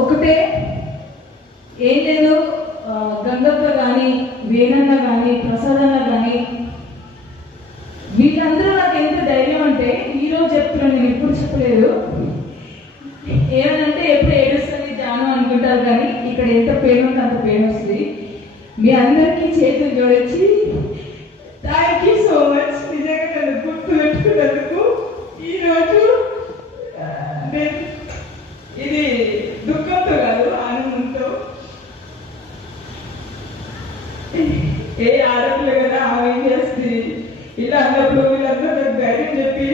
ఒకటే ఏం లేదు, గంగక్క కానీ, వేణన్న కానీ, ప్రసాదన్న కానీ వీళ్ళందరూ నాకు ఎంత ధైర్యం అంటే ఈరోజు చెప్తున్నాను, నేను ఇప్పుడు చెప్పలేదు. ఏమనంటే ఎప్పుడు ఏడుస్తుంది జాను అనుకుంటారు, కానీ ఇక్కడ ఎంత పెయిన్ ఉంటే అంత పెయిన్ వస్తుంది. మీ అందరికీ చేతులు జోడించి థ్యాంక్ యూ సో మచ్. నిజంగా నన్ను గుర్తు పెట్టుకున్నందుకు. ఈరోజు ఇది దుఃఖంతో కాదు, ఆనందంతో. ఏ ఆడపిల్ల కదా ఆమె ఏం చేస్తుంది ఇలా అన్నప్పుడు వీళ్ళందరూ నాకు ధైర్యం చెప్పి